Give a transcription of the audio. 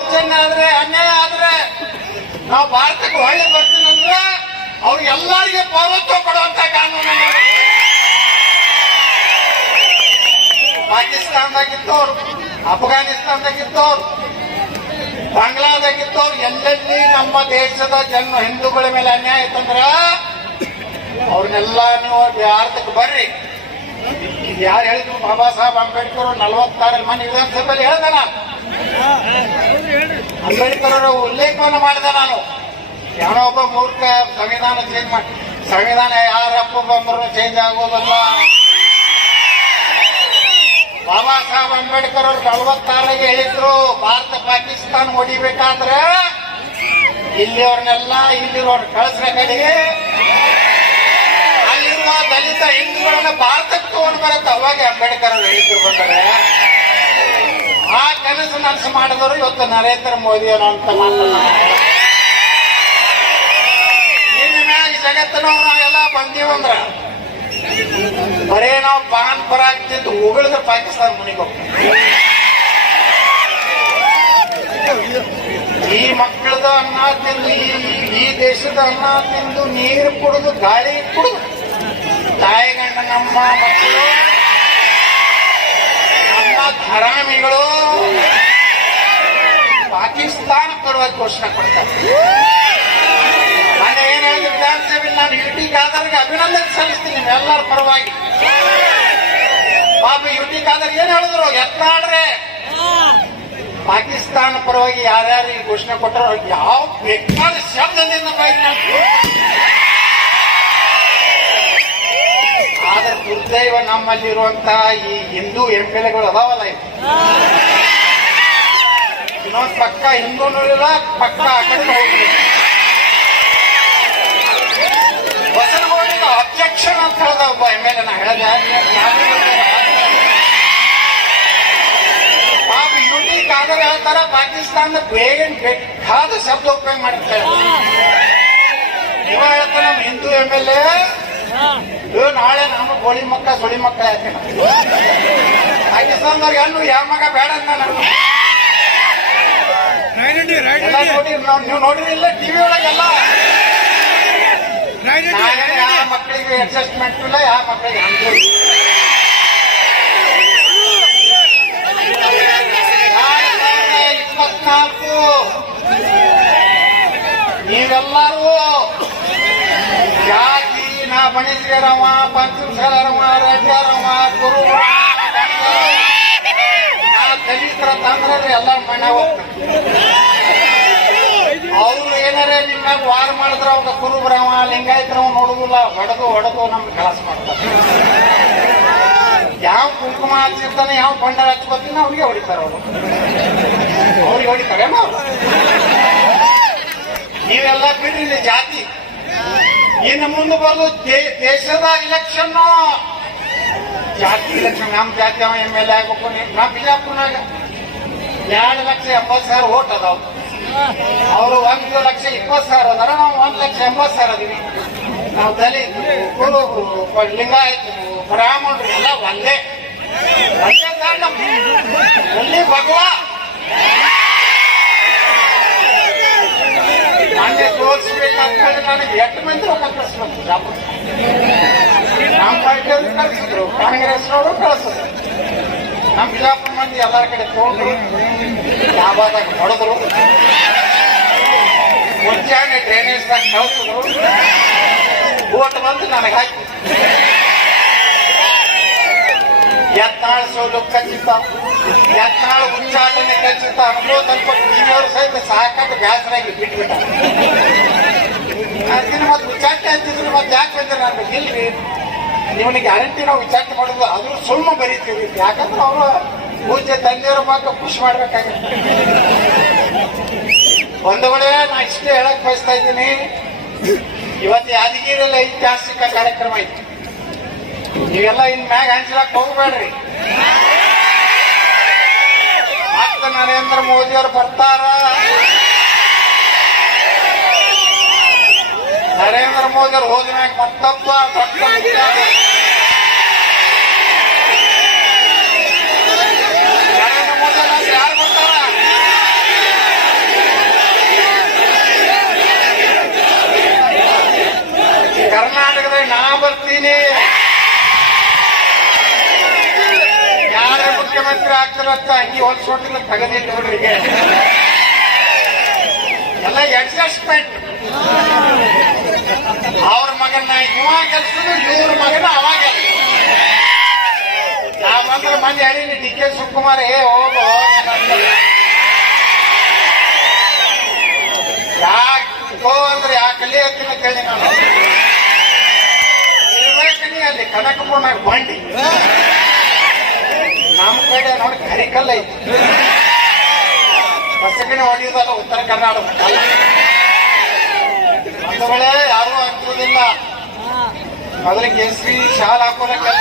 ಆದ್ರೆ, ಅನ್ಯಾಯ ಆದ್ರೆ, ನಾವು ಭಾರತಕ್ಕೆ ಒಳ್ಳೆ ಬರ್ತೀನಂದ್ರೆ ಅವ್ರು ಎಲ್ಲರಿಗೆ ಪೌರತ್ವ ಕೊಡುವಂತ ಕಾನೂನು ಪಾಕಿಸ್ತಾನದಾಗಿದ್ದವ್ರು, ಅಫ್ಘಾನಿಸ್ತಾನದಾಗಿದ್ದವ್ರು, ಬಾಂಗ್ಲಾದಾಗಿದ್ದವ್ರು, ಎಲ್ಲೆಲ್ಲಿ ನಮ್ಮ ದೇಶದ ಜನ ಹಿಂದೂಗಳ ಮೇಲೆ ಅನ್ಯಾಯ ಇತ್ತಂದ್ರೆ ಅವ್ರನ್ನೆಲ್ಲ ನೀವು ಭಾರತಕ್ಕೆ ಬರ್ರಿ. ಯಾರು ಹೇಳಿದ್ರು ಬಾಬಾ ಸಾಹೇಬ್ ಅಂಬೇಡ್ಕರ್ ನಲವತ್ತಾರು ಮನೆ ವಿಧಾನಸಭೆಯಲ್ಲಿ ಹೇಳ್ದೆ ನಾನು. ಅಂಬೇಡ್ಕರ್ ಅವರ ಉಲ್ಲೇಖವನ್ನು ಮಾಡಿದೆ ನಾನು. ಯಾರೋ ಒಬ್ಬ ಮೂರ್ಖ ಸಂವಿಧಾನ ಚೇಂಜ್ ಮಾಡಿ ಸಂವಿಧಾನ ಯಾರಪ್ಪ ಬಂದ್ರು ಚೇಂಜ್ ಆಗೋದಲ್ಲ. ಬಾಬಾ ಸಾಹೇಬ್ ಅಂಬೇಡ್ಕರ್ ಅವರು ನಲವತ್ತಾರಿಗೆ ಹೇಳಿದ್ರು, ಭಾರತ ಪಾಕಿಸ್ತಾನ ಹೊಡಿಬೇಕಾದ್ರೆ ಇಲ್ಲಿಯವ್ರನ್ನೆಲ್ಲ ಇಲ್ಲಿರೋರು ಕಳಿಸ್ರ ಕಡೆಗೆ ಅಲ್ಲಿರುವ ದಲಿತ ಹಿಂದೂಗಳನ್ನ ಭಾರತಕ್ಕೆ ತಗೊಂಡು ಬರುತ್ತೆ. ಅವಾಗ ಅಂಬೇಡ್ಕರ್ ಅವರು ಹೇಳಿದ್ರು ಬಂದರೆ. ಆ ಕನಸು ನನಸು ಮಾಡಿದವರು ಇವತ್ತು ನರೇಂದ್ರ ಮೋದಿ ಅವರು ಅಂತ ಮ್ಯಾಗ ಜಗತ್ತಿನವ್ರು ನಾವೆಲ್ಲ ಬಂದೀವಂದ್ರ ಬರೇ ನಾವು ಪಾನ್ ಪರ ಆಗ್ತಿದ್ದು ಉಗುಳಿದ್ರೆ ಪಾಕಿಸ್ತಾನ ಮನೆಗೆ ಈ ಮಕ್ಕಳದ ಅನ್ನ ತಿಂದು, ಈ- ದೇಶದ ಅನ್ನ ತಿಂದು, ನೀರು ಕುಡಿದು, ಗಾಳಿ ಕುಡಿದು ತಾಯಿ ಗಂಡ ನಮ್ಮ ಮಕ್ಕಳು ಹರಾಮಿಗಳು ಪಾಕಿಸ್ತಾನ ಪರವಾಗಿ ಘೋಷಣೆ ಕೊಡ್ತಾರೆ. ನಾನು ಏನ್ ಹೇಳಿದ್ರು ವಿಧಾನಸಭೆ ನಾನು ಯುಟಿ ಖಾದರ್ಗೆ ಅಭಿನಂದನೆ ಸಲ್ಲಿಸ್ತೀನಿ ಎಲ್ಲರ ಪರವಾಗಿ. ಪಾಪ ಯುಟಿ ಖಾದರ್ ಏನ್ ಹೇಳಿದ್ರು? ಎತ್ತಾಡ್ರೆ ಪಾಕಿಸ್ತಾನ ಪರವಾಗಿ ಯಾರ್ಯಾರು ಈ ಘೋಷಣೆ ಕೊಟ್ಟರು ಯಾವ ಬೇಕಾದ ಶಬ್ದದಿಂದ ಬೈರಿ ನಾನು. ನಮ್ಮಲ್ಲಿರುವಂತಹ ಈ ಹಿಂದೂ ಎಂ ಎಲ್ ಎಗಳು ಅದಾವಲ್ಲ. ಇನ್ನೊಂದು ಪಕ್ಕ ಹಿಂದೂನು ಇಲ್ಲ ಪಕ್ಕ ಆ ಕಡೆ ಹೋಗ್ಲಿ ಅಬ್ಜೆಕ್ಷನ್ ಅಂತ ಹೇಳ್ದ ಒಬ್ಬ ಎಂ ಎಲ್ ಎ ನಾ ಹೇಳಿದೆ ಯುಟಿ ಕಾಗದ ಹೇಳ್ತಾರ, ಪಾಕಿಸ್ತಾನದ ಬೇಗನ್ ಬೇಕಾದ ಶಬ್ದ ಉಪಯೋಗ ಮಾಡಿರ್ತಾರೆ ಇವಾಗ ಹೇಳ್ತಾನ ನಮ್ಮ ಹಿಂದೂ ಎಂ ಎಲ್ ಎ ಇವ್ ನಾಳೆ ನಾನು ಗೋಳಿ ಮಕ್ಕ ಸುಳಿ ಮಕ್ಕ ಯಾಕೆ? ಪಾಕಿಸ್ತಾನದವ್ರಿಗೆ ಅನ್ನು ಯಾವ ಮಗ ಬೇಡ ಅಂತ ನಾನು? ಎಲ್ಲ ನೋಡಿ ನೀವು ನೋಡಿರಿಲ್ಲ ಟಿವಿ ಒಳಗೆಲ್ಲ? ಯಾವ ಮಕ್ಕಳಿಗೆ ಅಡ್ಜಸ್ಟ್ಮೆಂಟ್ ಇಲ್ಲ ಯಾವ ಮಕ್ಕಳಿಗೆ ಇಪ್ಪತ್ನಾಲ್ಕು. ನೀವೆಲ್ಲರೂ ಬಣಿಸಿರವ ಪಂಚಮಸಾರವ ರೆಡ್ಡರವ ಗುರು ನಾ ದಲಿತರ ತಂದ್ರೆ ಎಲ್ಲ ಹೋಗ್ತಾರೆ ಅವ್ರು ಏನಾರೇ ನಿಮ್ಮ ವಾರ ಮಾಡಿದ್ರ ಬ್ರಹ್ಮ ಕುರುಬ್ರವ ಲಿಂಗಾಯತ್ರವ ನೋಡುದಿಲ್ಲ, ಹೊಡೆದು ಹೊಡೆದು ನಮ್ಗೆ ಕೆಲಸ ಮಾಡ್ತಾರೆ. ಯಾವ ಕುಂಕುಮ ಹಚ್ಚಿರ್ತಾನೆ, ಯಾವ ಬಂಡಾರ ಹಚ್ಕೋತೀನಿ ಅವ್ರಿಗೆ ಹೊಡಿತಾರೆ ಅವರು. ಅವ್ರಿಗೆ ಹೊಡಿತಾರೆ ಅವ್ರು ನೀವೆಲ್ಲ ಬಿಡ್ರಿ ಜಾತಿ. ಇನ್ನು ಮುಂದೆ ಬರೋದು? ದೇಶದ ಇಲೆಕ್ಷನ್ ಜಾತಿ ಇಲೆಕ್ಷನ್ ನಮ್ ಜಾತಿ ಅವ ಎಂ ಎಲ್ ಎ ಆಗ್ಬೇಕು. ನಾ ಬಿಜಾಪುರ್ನಾಗ. ಎರಡು ಲಕ್ಷ ಎಂಬತ್ತು ಸಾವಿರ ಓಟ್ ಅದಾವ. ಅವರು ಒಂದು ಲಕ್ಷ ಇಪ್ಪತ್ತು ಸಾವಿರ ಅದಾರ. ನಾವು ಒಂದು ಲಕ್ಷ ಎಂಬತ್ತು ಸಾವಿರ ಅದೀವಿ. ನಾವು ದಲಿತರು ಕುರುಬರು ಲಿಂಗಾಯತರು, ಬ್ರಾಹ್ಮಣರು ಎಲ್ಲ ಒಂದೇ ನಮ್ಮ ಪಾರ್ಟಿಯವ್ರು ಕಳಿಸಿದ್ರು ಕಾಂಗ್ರೆಸ್ನವರು ಕಳಿಸಿದ್ರು ನಮ್ಮ ಬಿಜಾಪುರ ಮಂದಿ ಎಲ್ಲರ ಕಡೆ ತಗೊಂಡ್ರು ಯಾವಾಗ ಹೊಡೆದ್ರು ಮುಂಜಾನೆ ಡ್ರೈನೇಜ್ದಾಗ ಕಳಿಸಿದ್ರು ಓಟ್ ಬಂದು ನನಗೆ ಹಾಕಿ ಯತ್ನಾಳ ಸೋಲು ಖಚಿತ ಎತ್ತಾಳ ಉಚ್ಚಾಟನೆ ಖಚಿತ ಅನ್ನೋ ಟಿವಿಯವರು ಸಹಿತ ಸಾಕಂತ ಬೇಸರಾಗಿ ಬಿಟ್ಬಿಟ್ಟ ಅದಕ್ಕೆ ಮತ್ತೆ ಉಚ್ಚಾಟನೆ ಹಚ್ಚಿದ್ರು ಮತ್ತೆ ಯಾಕೆ ಬಂದ್ರೆ ನಾನು ಇಲ್ರಿ ನಿಮ್ಮನ್ನ ಗ್ಯಾರಂಟಿ ನಾವು ವಿಚಾರಣೆ ಮಾಡೋದು ಅದು ಸುಳ್ಳು ಬರೀತೀವಿ ಯಾಕಂದ್ರೆ ಅವರು ಪೂಜೆ ತಂದೆಯವ್ರ ಮಾತ್ರ ಖುಷಿ ಮಾಡ್ಬೇಕಾಗಿತ್ತು. ಒಂದು ವೇಳೆ ನಾ ಇಷ್ಟೇ ಹೇಳಕ್ ಬಯಸ್ತಾ ಇದ್ದೀನಿ. ಇವತ್ತು ಯಾದಗಿರಿಯಲ್ಲಿ ಐತಿಹಾಸಿಕ ಕಾರ್ಯಕ್ರಮ ಇತ್ತು ನೀವೆಲ್ಲ ಇನ್ ಮ್ಯಾಗ ಹಂಚಲಕ್ ಹೋಗ್ಬೇಡ್ರಿ. ಮತ್ತೆ ನರೇಂದ್ರ ಮೋದಿ ಅವ್ರು ಬರ್ತಾರ? ನರೇಂದ್ರ ಮೋದಿ ಅವರು ಹೋದ ಮ್ಯಾಗ ಮತ್ತೊಬ್ಬ ನರೇಂದ್ರ ಮೋದಿ ಯಾರು ಬರ್ತಾರ? ಕರ್ನಾಟಕದಲ್ಲಿ ನಾ ಬರ್ತೀನಿ. ಯಾರೇ ಮುಖ್ಯಮಂತ್ರಿ ಆಗ್ತಾರಂತ ಅಂಗಿ ಹೊಲ್ಸೋಟಿಲ್ಲ ತಗದಿಲ್ಲ ಅವರಿಗೆ ಎಲ್ಲ ಅಡ್ಜಸ್ಟ್ಮೆಂಟ್ ಅವ್ರ ಮಗನ ಇವ ಕೆಲ್ಸದು, ಇವ್ರ ಮಗನ ಅವಾಗ ನಾವಂದ್ರೆ ಮಂದಿ ಹೇಳಿ ಡಿ ಕೆ ಶಿವಕುಮಾರ್, ಏ, ಹೋಗು ಯಾಕೋ ಅಂದ್ರೆ ಕಲಿ ಹತ್ತಿನ ಕೇಳಿ ನಾನು? ಇರ್ಬೇಕನಿ ಅಲ್ಲಿ ಕನಕಪುರ್ನಾಗ ಬಂಡಿ. ನಮ್ಮ ಕಡೆ ನೋಡಿ ಕರಿಕಲ್ಲ ಐತಿ. ಹೊಸಗಿನ ಹೊಡಿಯೋದಲ್ಲ ಉತ್ತರ ಕರ್ನಾಟಕ. ಒಂದು ವೇಳೆ ಯಾರು ಆಗ್ತಿರೋದಿಲ್ಲ. ಆದ್ರೆ ಕೇಸರಿ ಶಾಲ್ ಹಾಕೋದಕ್ಕೆ